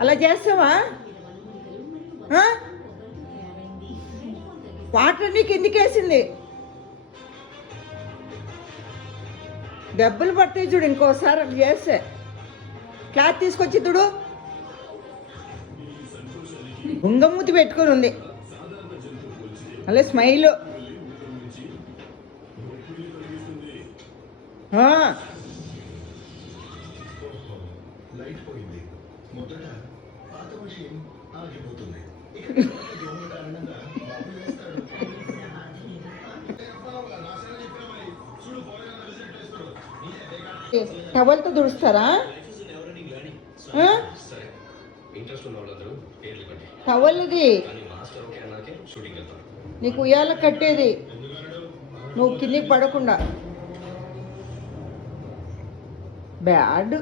అలా చేస్తావా? వాటర్ నీకు ఎందుకు వేసింది? దెబ్బలు పడతాయి చూడు ఇంకోసారి అట్లా చేస్తే. క్లాత్ తీసుకొచ్చి తుడు. బుంగమూతి పెట్టుకొని ఉంది, అలా స్మైల్. టవల్తో తుడుస్తారా? టవల్ది నీకు ఉయ్యాల కట్టేది, నువ్వు కిందికి పడకుండా. బ్యాడ్.